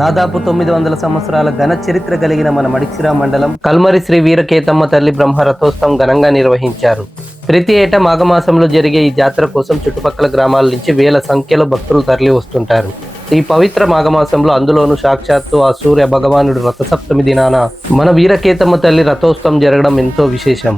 దాదాపు 900 సంవత్సరాల ఘన చరిత్ర కలిగిన మన మడిసిర మండలం కల్మరి శ్రీ వీరకేతమ్మ తల్లి బ్రహ్మ రథోత్సవం ఘనంగా నిర్వహించారు. ప్రతి ఏటా మాఘమాసంలో జరిగే ఈ జాతర కోసం చుట్టుపక్కల గ్రామాల నుంచి వేల సంఖ్యలో భక్తులు తరలి వస్తుంటారు. ఈ పవిత్ర మాఘమాసంలో అందులోనూ సాక్షాత్తు ఆ సూర్య భగవానుడు రథసప్తమి దినాన మన వీరకేతమ్మ తల్లి రథోత్సవం జరగడం ఎంతో విశేషం.